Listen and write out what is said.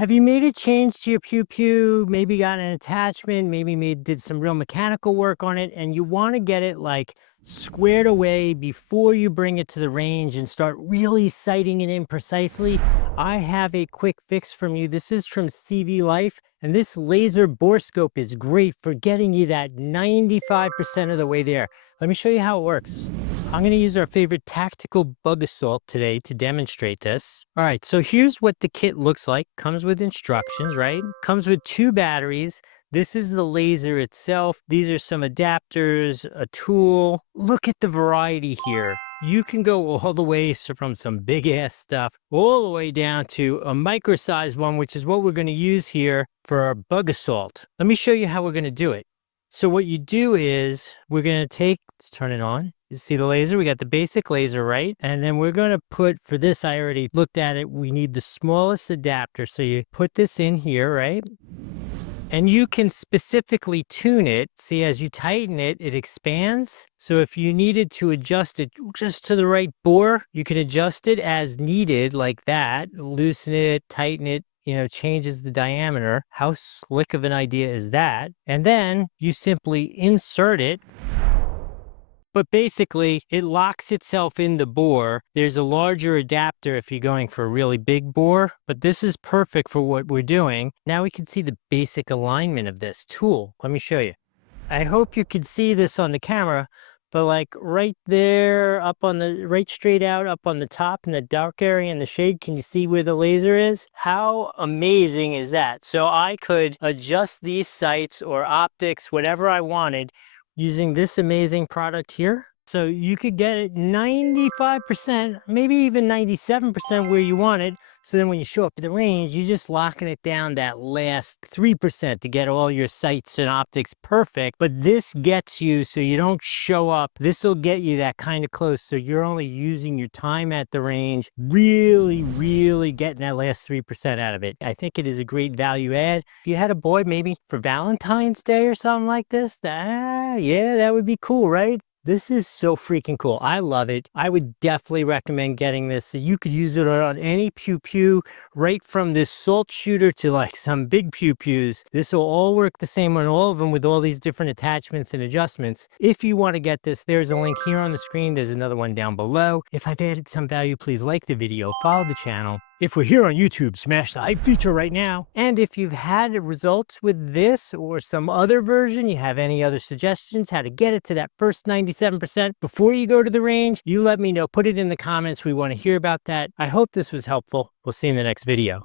Have you made a change to your pew pew? Maybe got an attachment, maybe did some real mechanical work on it, and you want to get it like squared away before you bring it to the range and start really sighting it in precisely? I have a quick fix from you. This is from CVLIFE, and this laser bore scope is great for getting you that 95% of the way there. Let me show you how it works. I'm going to use our favorite tactical bug assault today to demonstrate this. All right, so here's what the kit looks like. Comes with instructions, right? Comes with 2 batteries. This is the laser itself. These are some adapters, a tool. Look at the variety here. You can go all the way from some big ass stuff all the way down to a micro-sized one, which is what we're going to use here for our bug assault. Let me show you how we're going to do it. So what you do is we're going to let's turn it on. You see the laser? We got the basic laser, right? And then we're going to put, for this, I already looked at it. We need the smallest adapter. So you put this in here, right? And you can specifically tune it. See, as you tighten it, it expands. So if you needed to adjust it just to the right bore, you can adjust it as needed like that. Loosen it, tighten it, changes the diameter. How slick of an idea is that? And then you simply insert it. But basically, it locks itself in the bore. There's a larger adapter if you're going for a really big bore, but this is perfect for what we're doing. Now we can see the basic alignment of this tool. Let me show you. I hope you can see this on the camera, but like right there, right straight out, up on the top in the dark area in the shade, can you see where the laser is? How amazing is that? So I could adjust these sights or optics, whatever I wanted, using this amazing product here. So you could get it 95%, maybe even 97% where you want it. So then when you show up at the range, you're just locking it down that last 3% to get all your sights and optics perfect. But this gets you so you don't show up. This will get you that kind of close. So you're only using your time at the range, really, really getting that last 3% out of it. I think it is a great value add. If you had a boy maybe for Valentine's Day or something like this, yeah, that would be cool, right? This is so freaking cool. I love it. I would definitely recommend getting this. So you could use it on any pew pew, right from this salt shooter to like some big pew pews. This will all work the same on all of them with all these different attachments and adjustments. If you want to get this, there's a link here on the screen. There's another one down below. If I've added some value, please like the video, follow the channel. If we're here on YouTube, smash the hype feature right now. And if you've had results with this or some other version, you have any other suggestions how to get it to that first 97% before you go to the range, you let me know. Put it in the comments. We want to hear about that. I hope this was helpful. We'll see you in the next video.